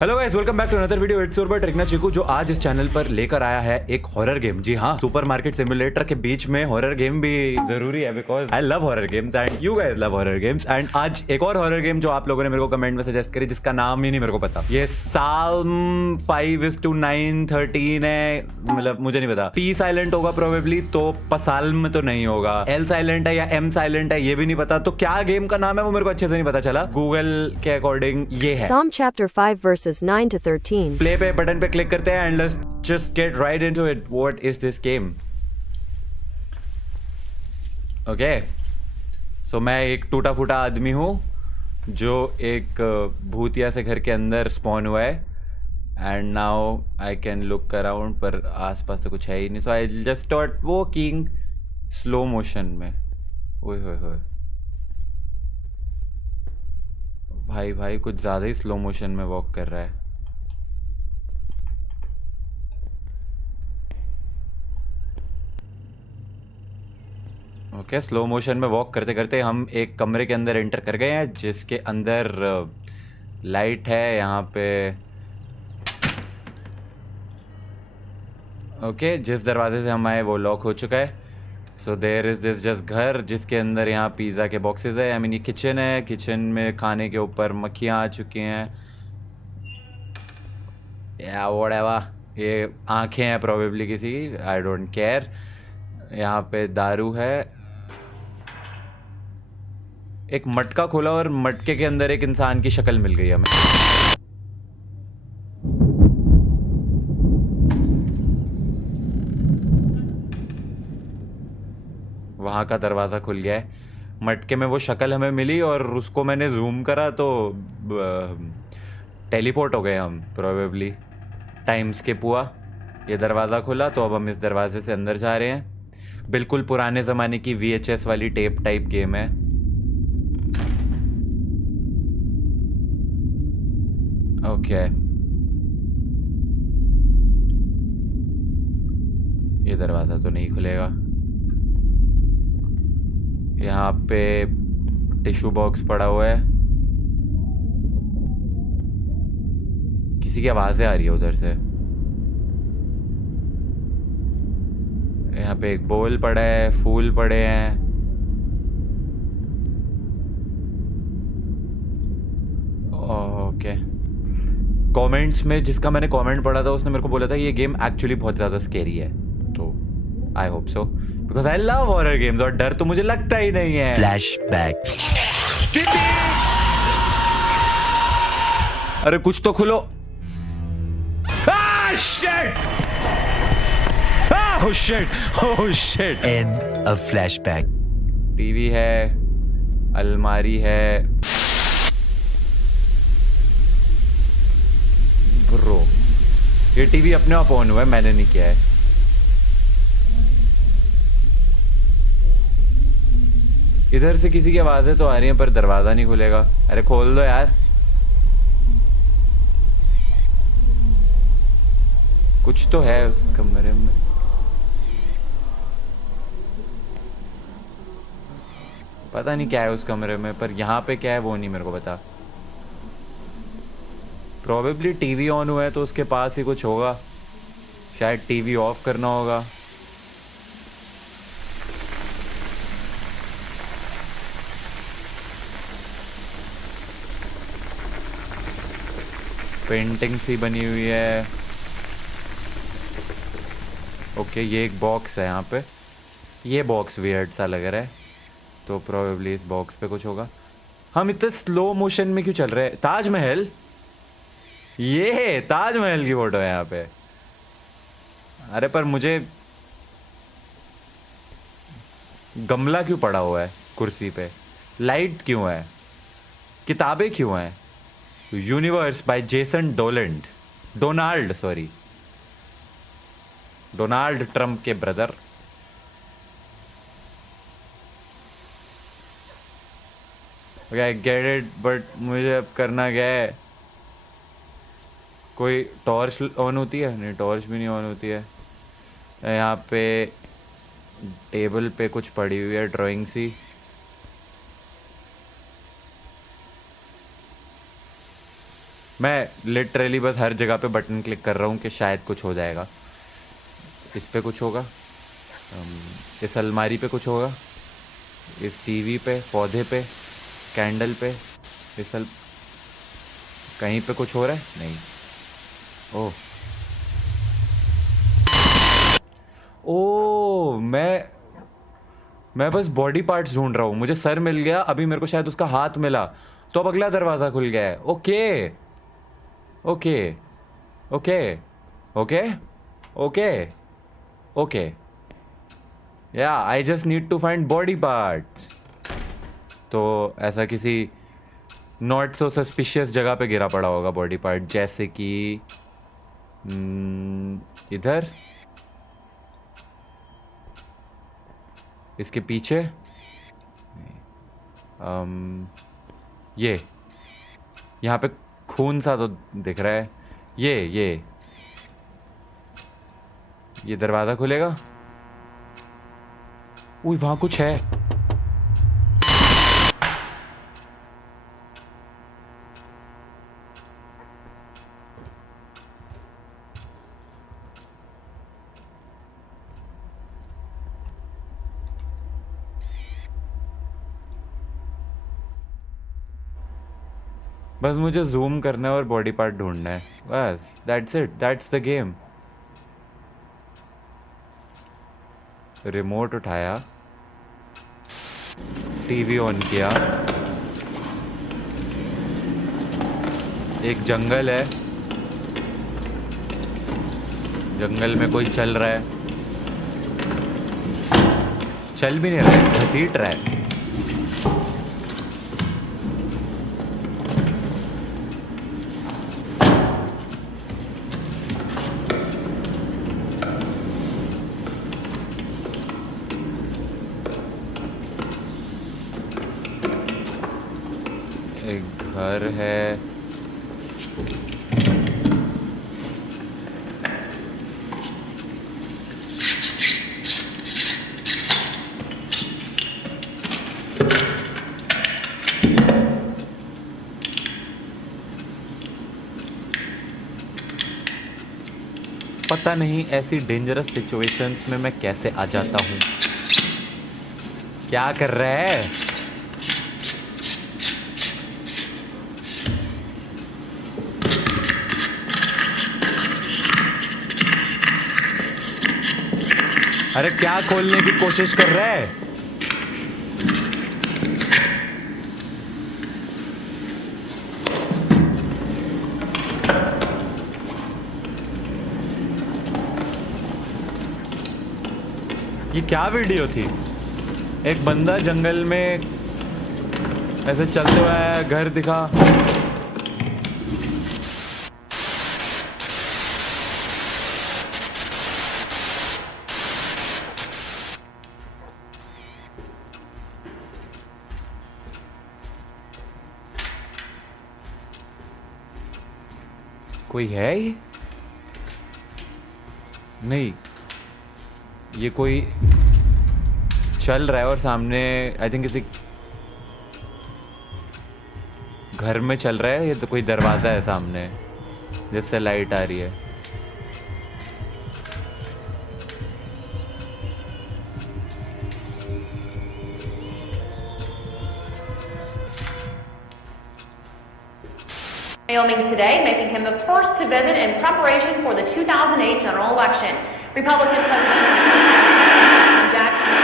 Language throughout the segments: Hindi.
Hello guys, welcome back to another video. It's your boy टेक्ना चिकू, जो आज इस चैनल पर लेकर आया है एक हॉरर गेम। जी हाँ, सुपरमार्केट सिमुलेटर के बीच में हॉरर गेम भी जरूरी है, because I love horror games and you guys love horror games. And आज एक और हॉरर गेम जो आप लोगों ने मेरे को कमेंट में सजेस्ट करी, जिसका नाम ही नहीं मेरे को पता। ये साल्म 5:9:13 है, मतलब मुझे नहीं पता। पी साइलेंट होगा प्रोबेबली, तो पसाल्म तो नहीं होगा। एल साइलेंट है या एम साइलेंट है, ये भी नहीं पता। तो क्या गेम का नाम है वो मेरे को अच्छे से नहीं पता चला। गूगल के अकॉर्डिंग ये है Psalm chapter 5 verses 9 to 13. Play पे बटन पे क्लिक करते हैं and let's just get right into it. What is this game? Okay, so मैं एक टूटा फूटा आदमी हूँ जो एक भूतिया से घर के अंदर स्पॉन हुआ है and now I can look around, पर आसपास तो कुछ है ही नहीं। So I just start walking slow motion में। ओए होए होए भाई भाई, कुछ ज़्यादा ही स्लो मोशन में वॉक कर रहा है। ओके, स्लो मोशन में वॉक करते करते हम एक कमरे के अंदर एंटर कर गए हैं, जिसके अंदर लाइट है यहाँ पे। ओके, जिस दरवाजे से हम आए वो लॉक हो चुका है। So there is this just घर, जिसके अंदर यहाँ पिज़्ज़ा के बॉक्सेस है। आई मीन ये किचन है, किचन में खाने के ऊपर मक्खियाँ आ चुकी हैं या व्हाटएवर। ये आंखें हैं प्रोबेबली किसी की, आई डोंट केयर। यहाँ पे दारू है। एक मटका खोला और मटके के अंदर एक इंसान की शक्ल मिल गई हमें। वहाँ का दरवाज़ा खुल गया है। मटके में वो शक्ल हमें मिली और उसको मैंने जूम करा तो टेलीपोर्ट हो गए हम प्रोबेबली। टाइम स्किप हुआ, ये दरवाज़ा खुला, तो अब हम इस दरवाजे से अंदर जा रहे हैं। बिल्कुल पुराने ज़माने की VHS वाली टेप टाइप गेम है। ओके, ये दरवाज़ा तो नहीं खुलेगा। यहाँ पे टिश्यू बॉक्स पड़ा हुआ है। किसी की आवाज़ें आ रही है उधर से। यहाँ पे एक बोल पड़ा है, फूल पड़े हैं। ओके, कमेंट्स में जिसका मैंने कमेंट पढ़ा था उसने मेरे को बोला था ये गेम एक्चुअली बहुत ज़्यादा स्केरी है, तो I hope so, because I love horror games और डर तो मुझे लगता ही नहीं है। फ्लैशबैक। अरे कुछ तो खुलो। Shit! Oh shit! Oh shit! End of flashback. TV है, अलमारी है। ब्रो, ये टीवी अपने आप ऑन हुआ है, मैंने नहीं किया है। इधर से किसी की आवाजें तो आ रही हैं पर दरवाजा नहीं खुलेगा। अरे खोल दो यार। कुछ तो है उस कमरे में। पता नहीं क्या है उस कमरे में, पर यहाँ पे क्या है वो नहीं मेरे को पता। प्रोबेबली टीवी ऑन हुआ है तो उसके पास ही कुछ होगा, शायद टीवी ऑफ करना होगा। पेंटिंग सी बनी हुई है। ओके, ये एक बॉक्स है यहाँ पे। ये बॉक्स वियर्ड सा लग रहा है, तो प्रोबेबली इस बॉक्स पे कुछ होगा। हम इतने स्लो मोशन में क्यों चल रहे हैं? ताजमहल, ये ताजमहल की फोटो है यहाँ पे। अरे पर मुझे गमला क्यों पड़ा हुआ है कुर्सी पे? लाइट क्यों है? किताबें क्यों हैं? Universe by Jason Donald sorry, Donald Trump के brother. I get it, but मुझे अब करना क्या है? कोई टॉर्च ऑन होती है? नहीं, टॉर्च भी नहीं ऑन होती है। यहाँ पे टेबल पे कुछ पड़ी हुई है ड्राइंग सी। मैं लिटरली बस हर जगह पे बटन क्लिक कर रहा हूँ कि शायद कुछ हो जाएगा। इस पे कुछ होगा, इस अलमारी पे कुछ होगा, इस टीवी पे, पौधे पे, कैंडल पे, कहीं पे कुछ हो रहा है? नहीं। ओह ओ, मैं बस बॉडी पार्ट्स ढूंढ रहा हूँ। मुझे सर मिल गया, अभी मेरे को शायद उसका हाथ मिला, तो अब अगला दरवाजा खुल गया है। Okay okay okay okay okay okay, या I just need to find body parts. तो ऐसा किसी नॉट सो सस्पिशियस जगह पे गिरा पड़ा होगा बॉडी पार्ट, जैसे कि इधर, इसके पीछे, ये यहाँ पे खून सा तो दिख रहा है। ये दरवाजा खुलेगा। उई, वहां कुछ है। बस मुझे जूम करना है और बॉडी पार्ट ढूंढना है, बस that's it, that's the game. Remote उठाया, टीवी ऑन किया, एक जंगल है, जंगल में कोई चल रहा है, चल भी नहीं रहा है, घसीट रहा है। एक घर है, पता नहीं ऐसी डेंजरस सिचुएशंस में मैं कैसे आ जाता हूँ। क्या कर रहा है? अरे क्या खोलने की कोशिश कर रहा है? ये क्या वीडियो थी? एक बंदा जंगल में ऐसे चलते हुए आया, घर दिखा, कोई है ये? नहीं, ये कोई चल रहा है और सामने आई थिंक किसी घर में चल रहा है। ये तो कोई दरवाजा है सामने जिससे लाइट आ रही है। Wyoming today, making him the first to visit in preparation for the 2008 general election. Republican President Jackson.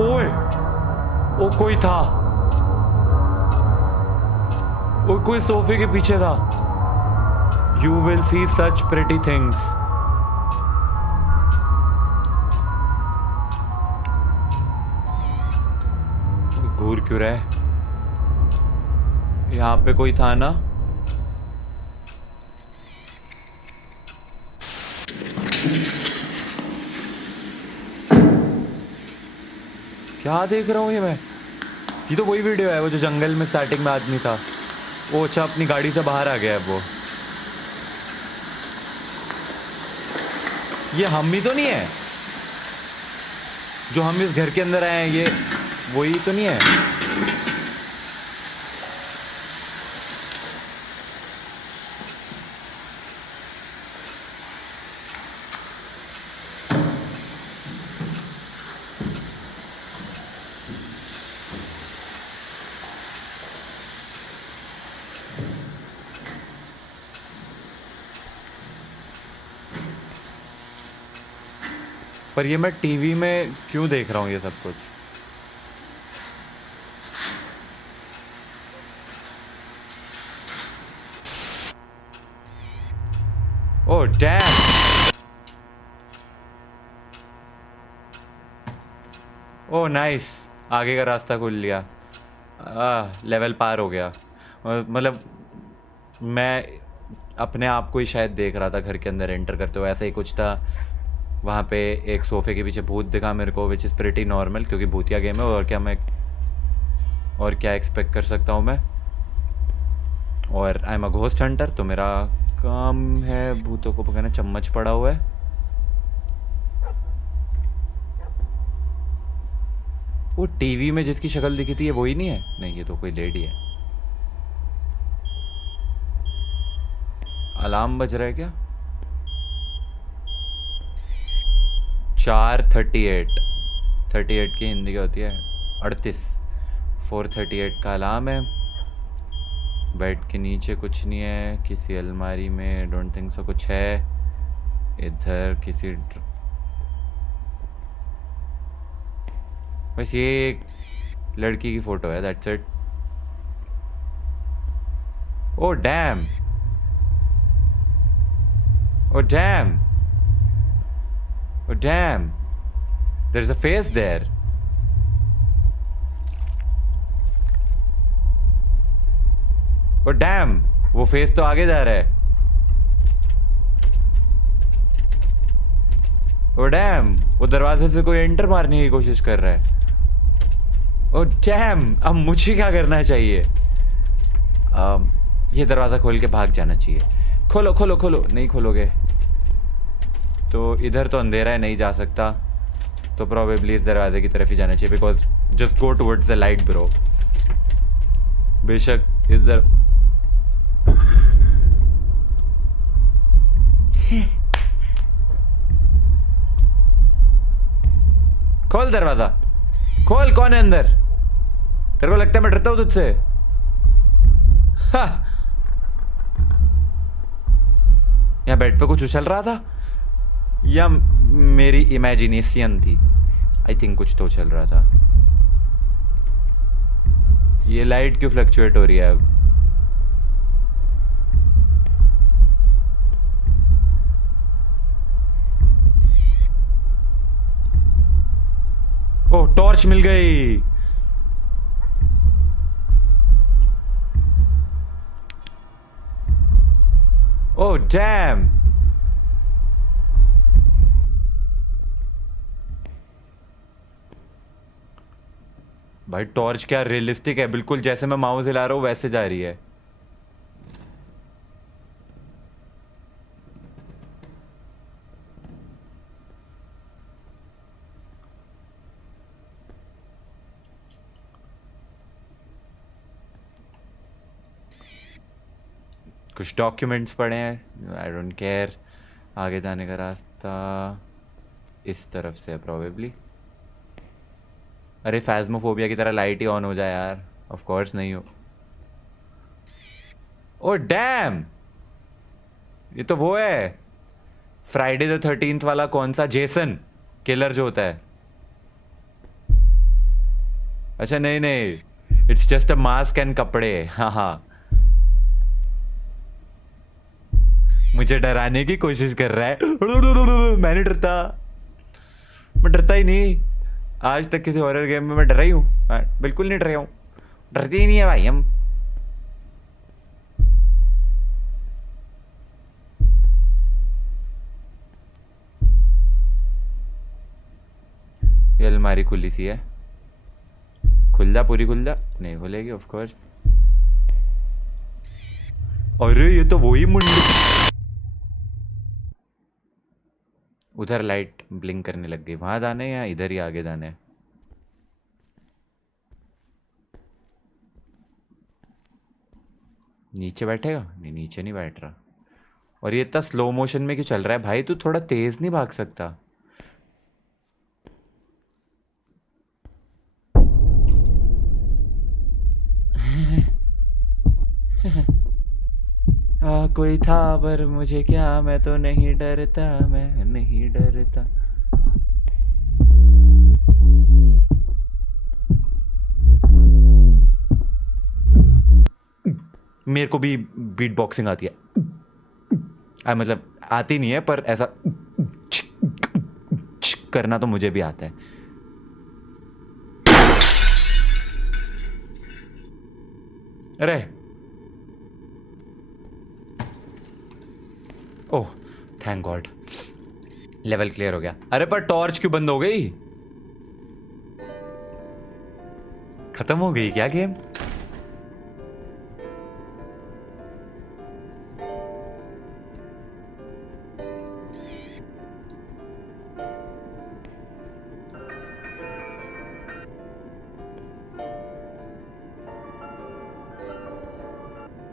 ओए, ओ कोई था, वो कोई सोफे के पीछे था। You will see such pretty things. घूर क्यों रहा है? यहाँ पे कोई था ना? क्या देख रहा हूँ ये मैं? ये तो वही वीडियो है वो जो जंगल में स्टार्टिंग में आदमी था। वो अच्छा अपनी गाड़ी से बाहर आ गया है वो। ये हम ही तो नहीं है जो हम इस घर के अंदर आए हैं, ये वही तो नहीं है। पर ये मैं टीवी में क्यों देख रहा हूँ ये सब कुछ? ओह डैम, ओह नाइस, आगे का रास्ता खुल लिया। लेवल पार हो गया। मतलब मैं अपने आप को ही शायद देख रहा था घर के अंदर एंटर करते हुए, ऐसा ही कुछ था। वहाँ पे एक सोफे के पीछे भूत दिखा मेरे को, विच इज़ प्रिटी नॉर्मल क्योंकि भूतिया गेम है। और क्या एक्सपेक्ट कर सकता हूँ मैं। और I am a ghost Hunter, तो मेरा काम है भूतों को पकड़ना। चम्मच पड़ा हुआ है। वो टीवी में जिसकी शक्ल दिखी थी ये वही नहीं है? नहीं, ये तो कोई लेडी है। अलार्म बज रहा है क्या? 4:38 की हिंदी क्या होती है? 38। 4:38 का अलार्म है। बेड के नीचे कुछ नहीं है, किसी अलमारी में डोंट थिंक सो कुछ है। इधर किसी बस ये एक लड़की की फोटो है, that's it. Oh damn, oh damn, oh damn, there's a face there. oh damn, वो फेस तो आगे जा रहा है। oh damn, वो दरवाजे से कोई एंटर मारने की कोशिश कर रहा है। oh damn, अब मुझे क्या करना चाहिए? ये दरवाजा खोल के भाग जाना चाहिए। खोलो खोलो खोलो। नहीं खोलोगे तो इधर तो अंधेरा है, नहीं जा सकता। तो प्रोबेबली इस दरवाजे की तरफ ही जाना चाहिए, because just go towards the light bro. बेशक इस खोल दरवाजा, खोल। कौन है अंदर? तेरे को लगता है मैं डरता हूं तुझसे? यहाँ बेड पे कुछ उछल रहा था या मेरी इमेजिनेशन थी? आई थिंक कुछ तो चल रहा था। ये लाइट क्यों फ्लक्चुएट हो रही है अब? ओह टॉर्च मिल गई। ओह डैम, भाई टॉर्च क्या रियलिस्टिक है, बिल्कुल जैसे मैं माउस हिला रहा हूँ वैसे जा रही है। कुछ डॉक्यूमेंट्स पड़े हैं, आई डोंट केयर। आगे जाने का रास्ता इस तरफ से है प्रोबेबली। अरे फैज़मोफोबिया की तरह लाइट ही ऑन हो जाए यार। ऑफ कोर्स नहीं हो। ओ डैम, ये तो वो है फ्राइडे द 13th वाला। कौन सा? जेसन किलर जो होता है। अच्छा नहीं नहीं, it's just a mask and कपड़े। हाँ हाँ, मुझे डराने की कोशिश कर रहा है। मैं नहीं डरता, मैं डरता ही नहीं। आज तक किसी हॉरर गेम में मैं डरा ही हूँ? बिल्कुल नहीं डरा हूँ, डरते ही नहीं है भाई हम। ये अलमारी खुली सी है, खुल जा, पूरी खुल जा। नहीं खुलेगी ऑफ कोर्स। अरे ये तो वही मुंडी। उधर लाइट ब्लिंक करने लग गई, वहां जाने या इधर ही आगे जाने? नीचे बैठेगा? नहीं, नीचे नहीं बैठ रहा। और ये इतना स्लो मोशन में क्यों चल रहा है भाई? तू थोड़ा तेज नहीं भाग सकता? कोई था पर मुझे क्या, मैं तो नहीं डरता, मैं नहीं डरता। मेरे को भी बीट बॉक्सिंग आती है। मतलब आती नहीं है, पर ऐसा करना तो मुझे भी आता है। अरे oh thank God, level clear हो गया। अरे पर टॉर्च क्यों बंद हो गई? खत्म हो गई क्या गेम?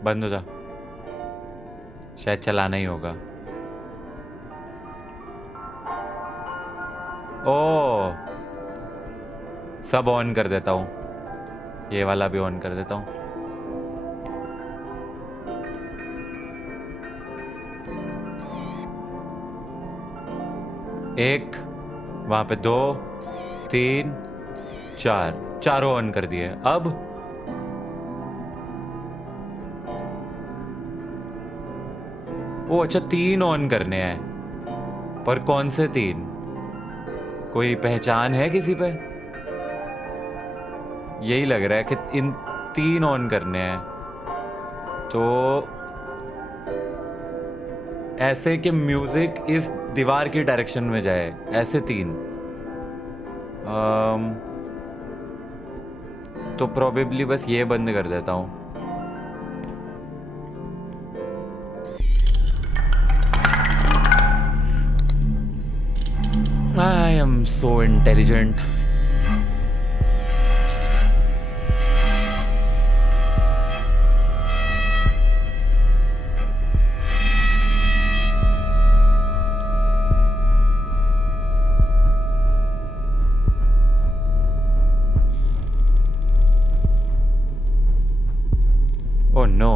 बंद हो जा, शायद चलाना ही होगा। ओ सब ऑन कर देता हूँ, ये वाला भी ऑन कर देता हूँ। एक, वहां पे 2 3 4, चारों ऑन कर दिए। अब ओ अच्छा 3 ऑन करने हैं, पर कौन से 3? कोई पहचान है किसी पे? यही लग रहा है कि इन 3 ऑन करने हैं। तो ऐसे कि म्यूजिक इस दीवार की डायरेक्शन में जाए, ऐसे 3। तो प्रोबेबली बस ये बंद कर देता हूँ। I am so intelligent. Oh no,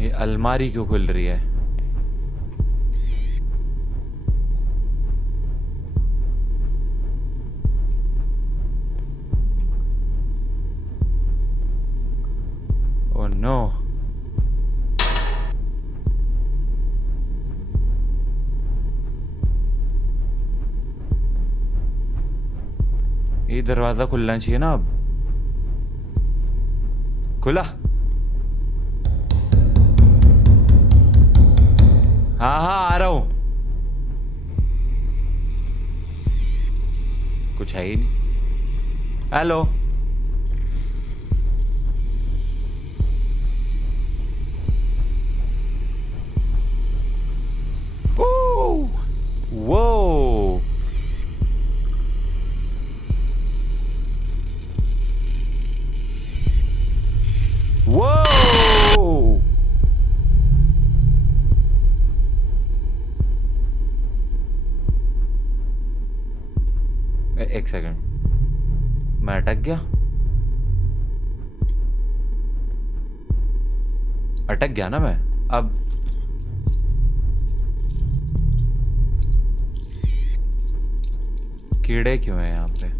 ये अलमारी क्यों खुल रही है? Oh no. ये दरवाजा खुलना चाहिए ना अब। खुला? हाँ हाँ आ रहा हूं। कुछ है ही नहीं। हेलो। वो वो एक सेकंड, मैं अटक गया। अटक गया ना मैं अब। कीड़े क्यों हैं यहाँ पे?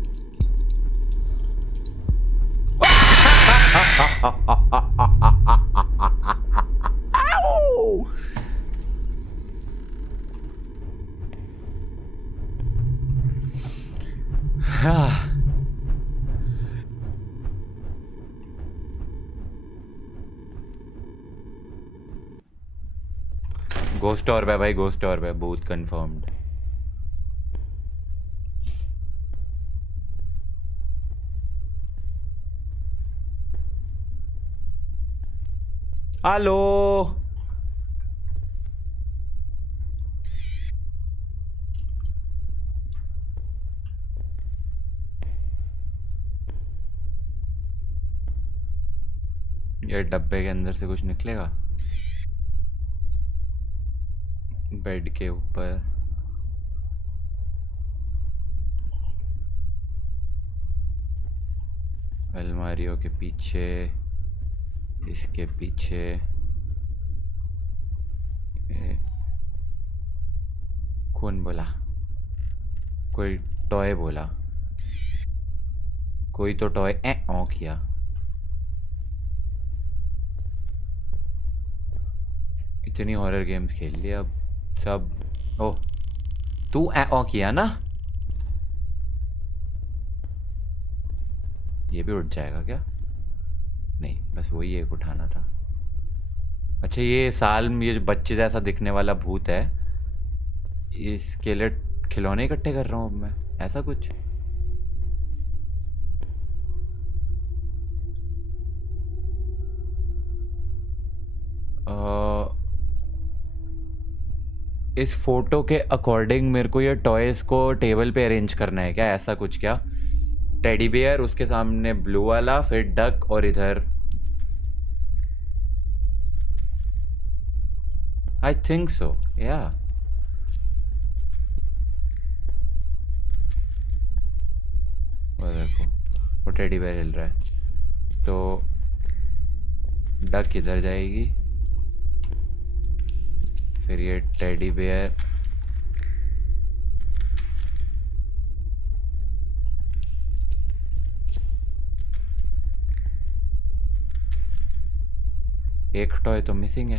घोस्ट ऑर्ब है भाई, घोस्ट ऑर्ब है, बहुत कंफर्म्ड। हेलो। ये डब्बे के अंदर से कुछ निकलेगा? बेड के ऊपर अलमारियों के पीछे, इसके पीछे कौन बोला? कोई टॉय बोला, कोई तो टॉय ओ किया। इतनी हॉरर गेम्स खेल ली अब सब। ओह, तू ओ किया ना? ये भी उठ जाएगा क्या? नहीं, बस वही एक उठाना था। अच्छा, ये साल में ये जो बच्चे जैसा दिखने वाला भूत है, इसके लिए खिलौने इकट्ठे कर रहा हूँ अब मैं, ऐसा कुछ? इस फोटो के अकॉर्डिंग मेरे को ये टॉयज को टेबल पे अरेंज करना है क्या, ऐसा कुछ क्या? टेडी बियर, उसके सामने ब्लू वाला, फिर डक, और इधर आई थिंक सो या। वो देखो, वो टेडी बियर हिल रहा है, तो डक इधर जाएगी, फिर ये टेडी बियर एक टॉय तो मिसिंग है।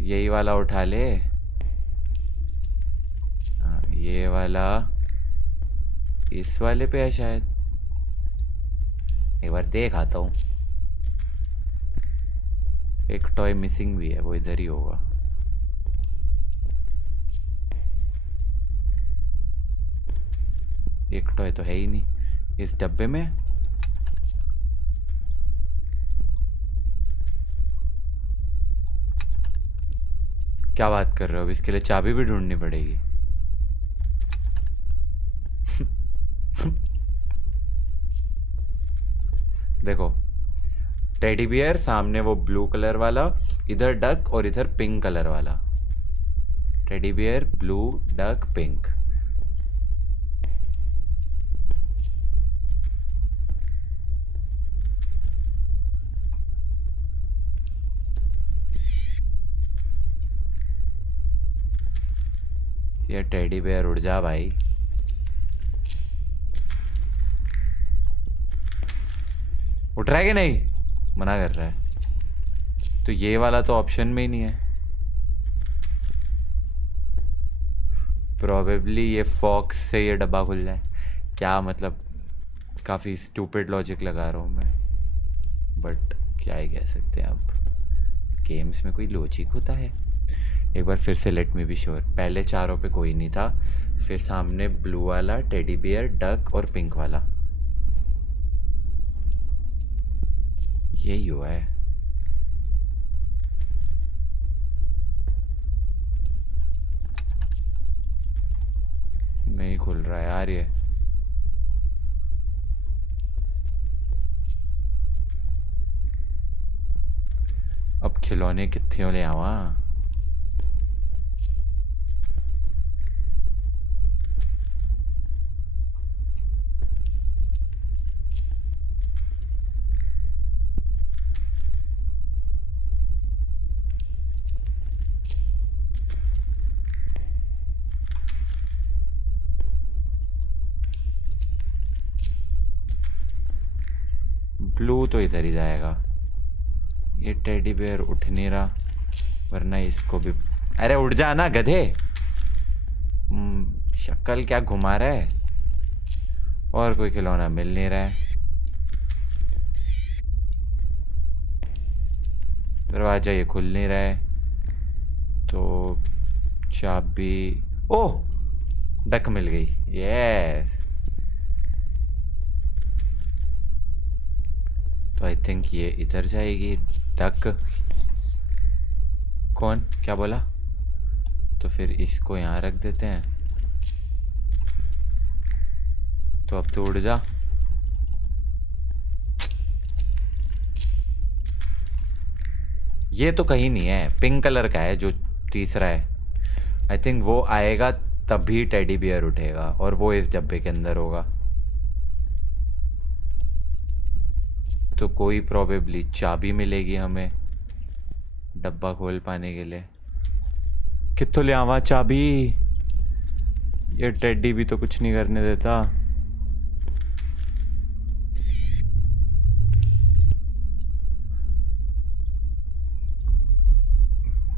यही वाला उठा ले। ये वाला इस वाले पे है शायद, एक बार देख आता हूँ। एक टॉय मिसिंग भी है, वो इधर ही होगा। एक टॉय तो है ही नहीं इस डब्बे में। क्या बात कर रहे हो? इसके लिए चाबी भी ढूंढनी पड़ेगी। देखो, टेडी बियर, सामने वो ब्लू कलर वाला, इधर डक और इधर पिंक कलर वाला। Teddy bear, blue, duck, pink. ये टेडी बियर उड़ जा भाई। उठ रहा है कि नहीं? मना कर रहा है। तो ये वाला तो ऑप्शन में ही नहीं है। प्रोबेबली ये फॉक्स से ये डब्बा खुल जाए क्या? मतलब काफ़ी स्टूपिड लॉजिक लगा रहा हूँ मैं, बट क्या ही कह सकते हैं अब। गेम्स में कोई लॉजिक होता है? एक बार फिर से लेट मी बी श्योर। पहले चारों पे कोई नहीं था, फिर सामने ब्लू वाला, टेडी बियर, डक और पिंक वाला। यही हुआ है। नहीं खुल रहा है यार ये। अब खिलौने कितने ले आवा? ब्लू तो इधर ही जाएगा। ये टेडी बेयर उठ नहीं रहा, वरना इसको भी। अरे उठ जा ना गधे। शक्ल क्या घुमा रहा है? और कोई खिलौना मिल नहीं रहा है। दरवाजा ये खुल नहीं रहा है, तो चाबी। ओह, डक मिल गई। यस, तो आई थिंक ये इधर जाएगी। डक कौन क्या बोला? तो फिर इसको यहाँ रख देते हैं। तो अब तो उड़ जा। ये तो कहीं नहीं है, पिंक कलर का है जो तीसरा है। आई थिंक वो आएगा तभी टेडी बियर उठेगा और वो इस डब्बे के अंदर होगा। तो कोई प्रोबेबली चाबी मिलेगी हमें डब्बा खोल पाने के लिए। कित्थों ले आवा चाबी? ये टेडी भी तो कुछ नहीं करने देता।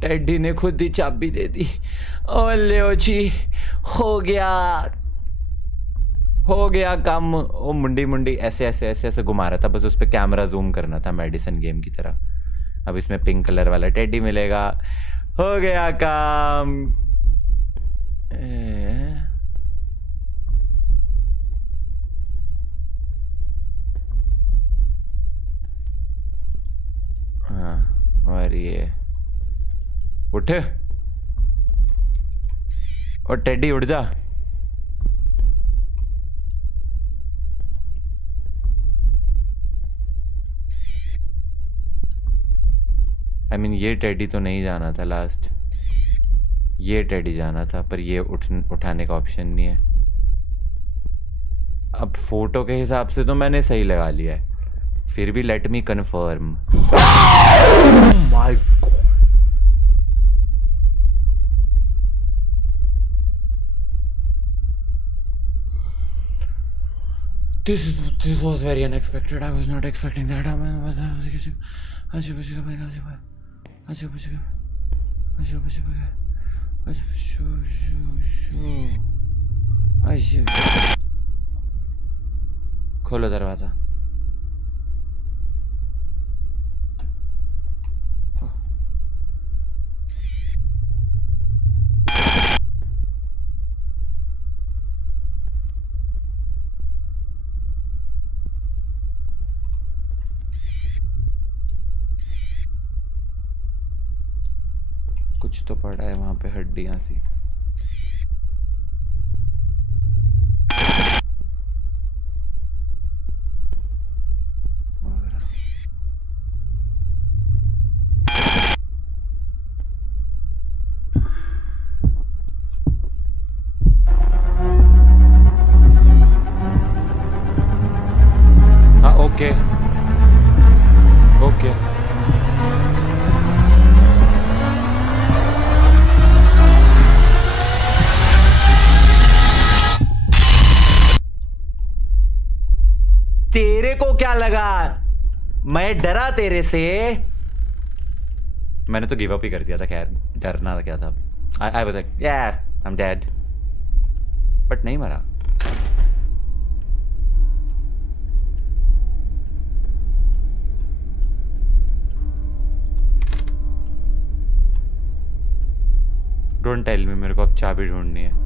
टेडी ने खुद ही चाबी दे दी। ओले जी, हो गया काम। वो मुंडी ऐसे ऐसे ऐसे ऐसे घुमा रहा था, बस उस पर कैमरा जूम करना था मेडिसिन गेम की तरह। अब इसमें पिंक कलर वाला टेडी मिलेगा। हो गया काम। हाँ, और ये उठ और टेडी उड़ जा। आई मीन ये टेडी तो नहीं जाना था लास्ट, ये टेडी जाना था, पर ये उठाने का ऑप्शन नहीं है। अब फोटो के हिसाब से तो मैंने सही लगा लिया है, फिर भी let me confirm. My God, this was very unexpected. I was not expecting that. खोलो दरवाजा। कुछ तो पड़ा है वहां पे, हड्डियां सी। हाँ ओके ओके। तेरे को क्या लगा मैं डरा तेरे से? मैंने तो गिव अप ही कर दिया था। खैर डरना था क्या था। आई वाज लाइक या आई एम डेड, बट नहीं मरा। डोंट टेल मी मेरे को अब चाबी ढूंढनी है।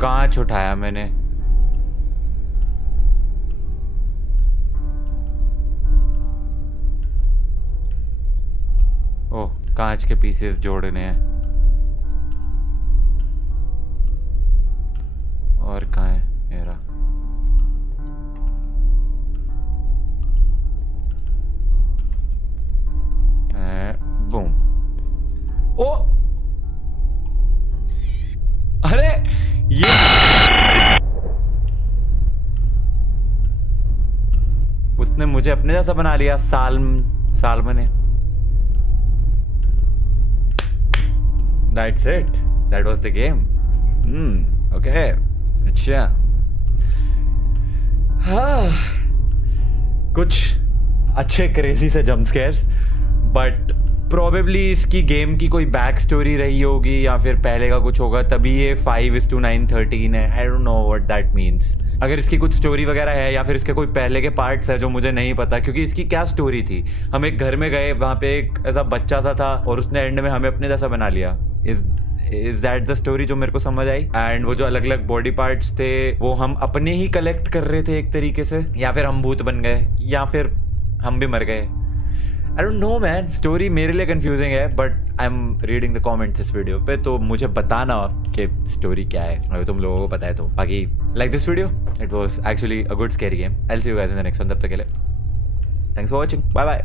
कांच उठाया मैंने। ओह, कांच के पीसेस जोड़ने हैं। और कहाँ है मेरा? बूम। ओ अरे ये उसने मुझे अपने जैसा बना लिया। साल्म ने। That's it. That was the game. Okay. अच्छा। हाँ, कुछ अच्छे क्रेजी से जंप स्केयर्स, बट प्रोबेबली इसकी गेम की कोई बैक स्टोरी रही होगी या फिर पहले का कुछ होगा, तभी ये 5:9 13 है। I don't know what that means. अगर इसकी कुछ स्टोरी वगैरह है या फिर इसके कोई पहले के पार्ट्स है जो मुझे नहीं पता, क्योंकि इसकी क्या स्टोरी थी। हम एक घर में गए, वहां पे एक ऐसा बच्चा सा था और उसने एंड में हमें अपने जैसा बना लिया। इज दैट द स्टोरी जो मेरे को समझ आई? एंड वो जो अलग अलग बॉडी पार्ट्स थे वो हम अपने ही कलेक्ट कर रहे थे एक तरीके से, या फिर हम भूत बन गए, या फिर हम भी मर गए। I don't know man, story मेरे लिए कंफ्यूजिंग है, but I am reading the comments इस वीडियो पे, तो मुझे बताना कि स्टोरी क्या है अगर तुम लोगों को पता है तो। बाकी like this video, it was actually a good scary game. I will see you guys in the next one. तब तक के लिए thanks for watching, bye bye.